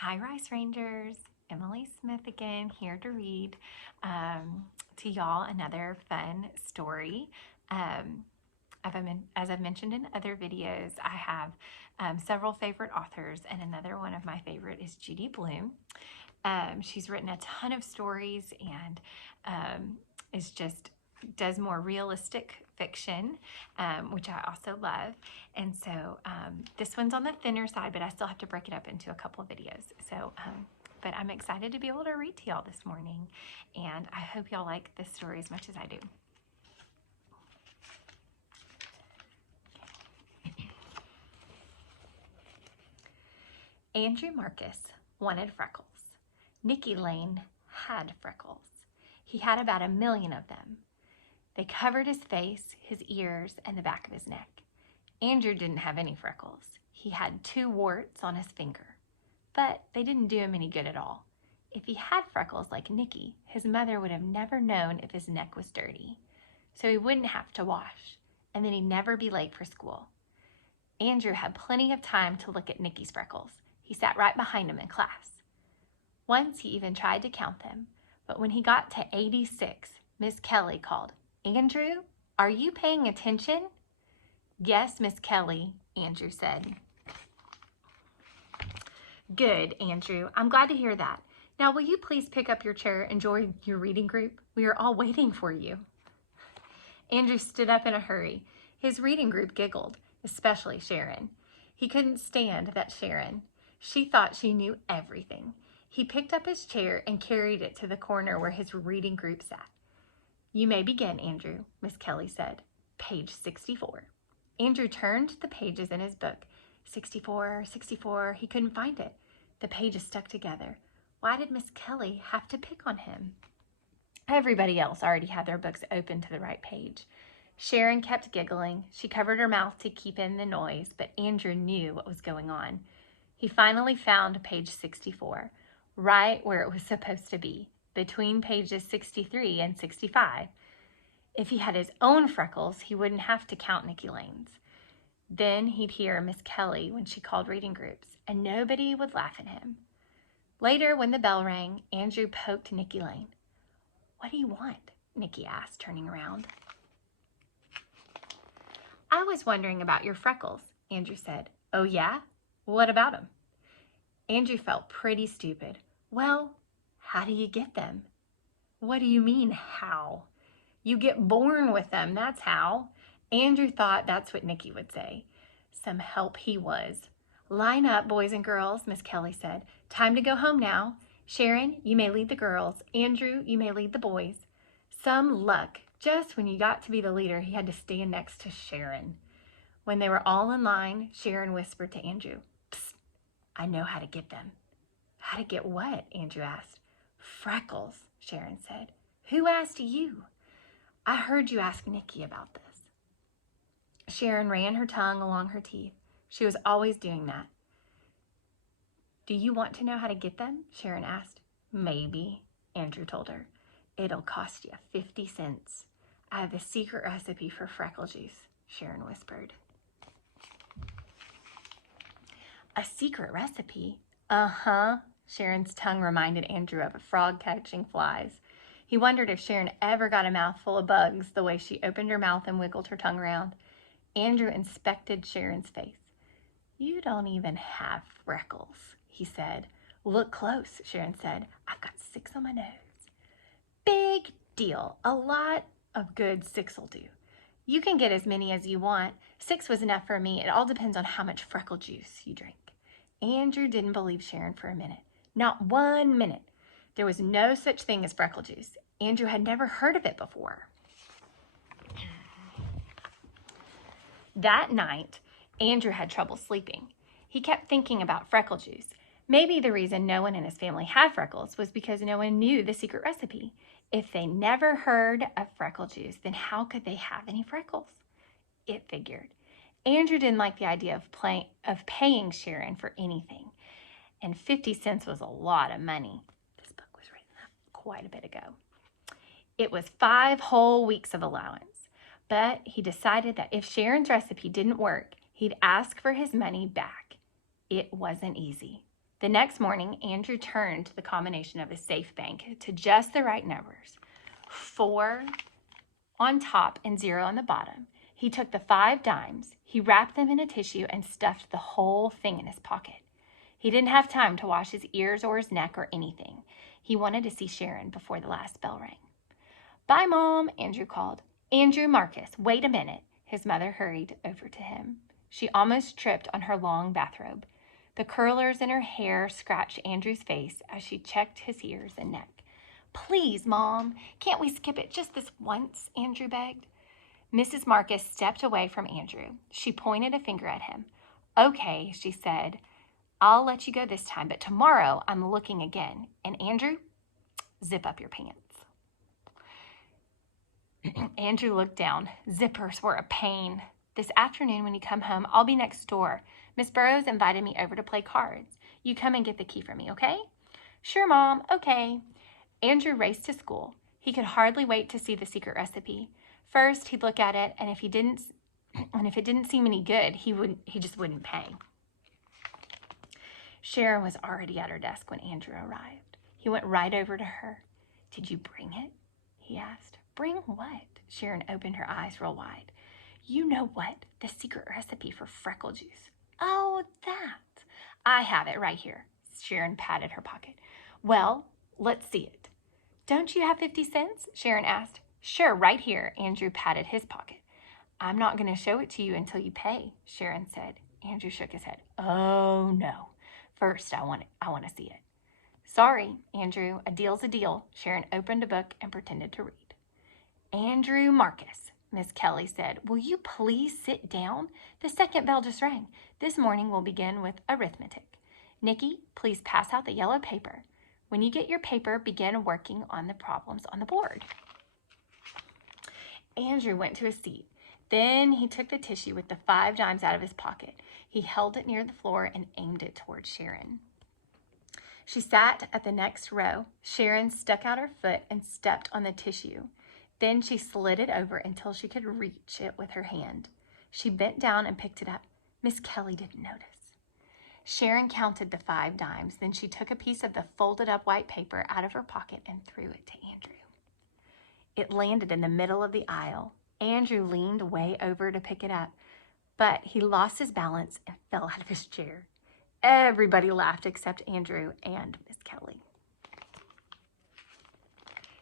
Hi, Rice Rangers. Emily Smith again, here to read to y'all another fun story. Um, as I've mentioned in other videos, I have several favorite authors, and another one of my favorite is Judy Blume. She's written a ton of stories and is just does more realistic fiction, which I also love. And so this one's on the thinner side, but I still have to break it up into a couple of videos. So, but I'm excited to be able to read to y'all this morning, and I hope y'all like this story as much as I do. Andrew Marcus wanted freckles. Nicky Lane had freckles. He had about 1 million of them. They covered his face, his ears, and the back of his neck. Andrew didn't have any freckles. He had 2 warts on his finger, but they didn't do him any good at all. If he had freckles like Nicky, his mother would have never known if his neck was dirty, so he wouldn't have to wash, and then he'd never be late for school. Andrew had plenty of time to look at Nicky's freckles. He sat right behind him in class. Once he even tried to count them, but when he got to 86, Miss Kelly called, "Andrew, are you paying attention?" "Yes, Miss Kelly," Andrew said. "Good, Andrew. I'm glad to hear that. Now, will you please pick up your chair and join your reading group? We are all waiting for you." Andrew stood up in a hurry. His reading group giggled, especially Sharon. He couldn't stand that Sharon. She thought she knew everything. He picked up his chair and carried it to the corner where his reading group sat. "You may begin, Andrew," Miss Kelly said. "Page 64. Andrew turned the pages in his book. 64, 64, he couldn't find it. The pages stuck together. Why did Miss Kelly have to pick on him? Everybody else already had their books open to the right page. Sharon kept giggling. She covered her mouth to keep in the noise, but Andrew knew what was going on. He finally found page 64, right where it was supposed to be, between pages 63 and 65. If he had his own freckles, he wouldn't have to count Nicky Lane's. Then he'd hear Miss Kelly when she called reading groups, and nobody would laugh at him. Later, when the bell rang, Andrew poked Nicky Lane. "What do you want?" Nicky asked, turning around. "I was wondering about your freckles," Andrew said. "Oh, yeah? What about them?" Andrew felt pretty stupid. "Well, how do you get them?" "What do you mean, how?" "You get born with them, that's how." Andrew thought that's what Nicky would say. Some help he was. "Line up, boys and girls," Miss Kelly said. "Time to go home now. Sharon, you may lead the girls. Andrew, you may lead the boys." Some luck. Just when you got to be the leader, he had to stand next to Sharon. When they were all in line, Sharon whispered to Andrew, "Psst, I know how to get them." "How to get what?" Andrew asked. "Freckles," Sharon said. "Who asked you?" "I heard you ask Nicky about this." Sharon ran her tongue along her teeth. She was always doing that. "Do you want to know how to get them?" Sharon asked. "Maybe," Andrew told her. "It'll cost you 50 cents. I have the secret recipe for Freckle Juice," Sharon whispered. "A secret recipe?" "Uh-huh." Sharon's tongue reminded Andrew of a frog catching flies. He wondered if Sharon ever got a mouthful of bugs the way she opened her mouth and wiggled her tongue around. Andrew inspected Sharon's face. "You don't even have freckles," he said. "Look close," Sharon said. "I've got 6 on my nose." "Big deal. A lot of good 6'll do. You can get as many as you want. 6 was enough for me. It all depends on how much freckle juice you drink." Andrew didn't believe Sharon for a minute. Not 1 minute. There was no such thing as freckle juice. Andrew had never heard of it before. That night, Andrew had trouble sleeping. He kept thinking about freckle juice. Maybe the reason no one in his family had freckles was because no one knew the secret recipe. If they never heard of freckle juice, then how could they have any freckles? It figured. Andrew didn't like the idea of paying Sharon for anything, and 50 cents was a lot of money. This book was written quite a bit ago. It was 5 whole weeks of allowance, but he decided that if Sharon's recipe didn't work, he'd ask for his money back. It wasn't easy. The next morning, Andrew turned the combination of his safe bank to just the right numbers, 4 on top and 0 on the bottom. He took the 5 dimes, he wrapped them in a tissue and stuffed the whole thing in his pocket. He didn't have time to wash his ears or his neck or anything. He wanted to see Sharon before the last bell rang. "Bye, Mom," Andrew called. "Andrew Marcus, wait a minute." His mother hurried over to him. She almost tripped on her long bathrobe. The curlers in her hair scratched Andrew's face as she checked his ears and neck. "Please, Mom, can't we skip it just this once?" Andrew begged. Mrs. Marcus stepped away from Andrew. She pointed a finger at him. "Okay," she said, "I'll let you go this time, but tomorrow I'm looking again. And Andrew, zip up your pants." Andrew looked down. Zippers were a pain. "This afternoon when you come home, I'll be next door. Miss Burrows invited me over to play cards. You come and get the key for me, okay?" "Sure, Mom, okay." Andrew raced to school. He could hardly wait to see the secret recipe. First, he'd look at it, and if it didn't seem any good, he just wouldn't pay. Sharon was already at her desk when Andrew arrived. He went right over to her. "Did you bring it?" he asked. "Bring what?" Sharon opened her eyes real wide. "You know what? The secret recipe for Freckle Juice." "Oh, that. I have it right here." Sharon patted her pocket. "Well, let's see it." "Don't you have 50 cents? Sharon asked. "Sure, right here." Andrew patted his pocket. "I'm not going to show it to you until you pay," Sharon said. Andrew shook his head. "Oh, no. First, I want to see it." "Sorry, Andrew, a deal's a deal." Sharon opened a book and pretended to read. "Andrew Marcus," Miss Kelly said, "will you please sit down? The second bell just rang. This morning we'll begin with arithmetic. Nikki, please pass out the yellow paper. When you get your paper, begin working on the problems on the board." Andrew went to his seat. Then he took the tissue with the 5 dimes out of his pocket. He held it near the floor and aimed it toward Sharon. She sat at the next row. Sharon stuck out her foot and stepped on the tissue. Then she slid it over until she could reach it with her hand. She bent down and picked it up. Miss Kelly didn't notice. Sharon counted the 5 dimes. Then she took a piece of the folded up white paper out of her pocket and threw it to Andrew. It landed in the middle of the aisle. Andrew leaned way over to pick it up, but he lost his balance and fell out of his chair. Everybody laughed except Andrew and Miss Kelly.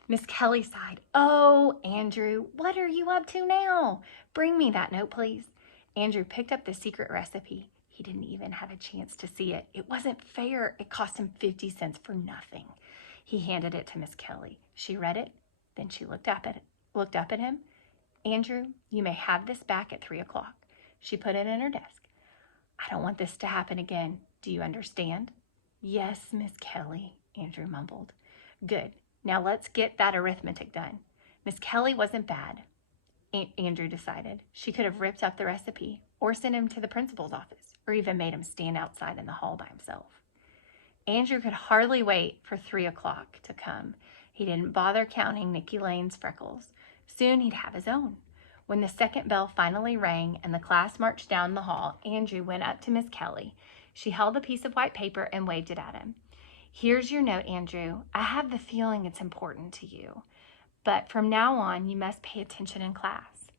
Miss Kelly sighed. "Oh, Andrew, what are you up to now? Bring me that note, please." Andrew picked up the secret recipe. He didn't even have a chance to see it. It wasn't fair. It cost him 50 cents for nothing. He handed it to Miss Kelly. She read it. Then she looked up at him. "Andrew, you may have this back at 3 o'clock. She put it in her desk. "I don't want this to happen again. Do you understand?" "Yes, Miss Kelly," Andrew mumbled. "Good. Now let's get that arithmetic done." Miss Kelly wasn't bad, Andrew decided. She could have ripped up the recipe or sent him to the principal's office or even made him stand outside in the hall by himself. Andrew could hardly wait for 3 o'clock to come. He didn't bother counting Nikki Lane's freckles. Soon he'd have his own. When the second bell finally rang and the class marched down the hall, Andrew went up to Miss Kelly. She held a piece of white paper and waved it at him. "Here's your note, Andrew. I have the feeling it's important to you. But from now on, you must pay attention in class."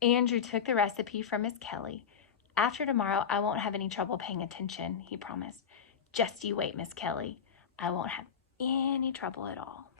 Andrew took the recipe from Miss Kelly. "After tomorrow, I won't have any trouble paying attention," he promised. "Just you wait, Miss Kelly. I won't have any trouble at all."